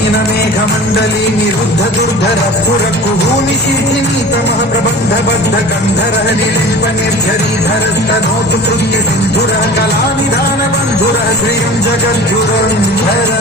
हीन मेघमण्डली निरुद्ध दुर्धर पुरक्कु भूमि शीथिनीतमः प्रबन्ध बद्ध गन्धरः निलिम्ब निर्झरीधरस्तनोतु कृत्य सिन्धुरः कलानिधान बन्धुरः श्रियं जगद्गुरुन्धरः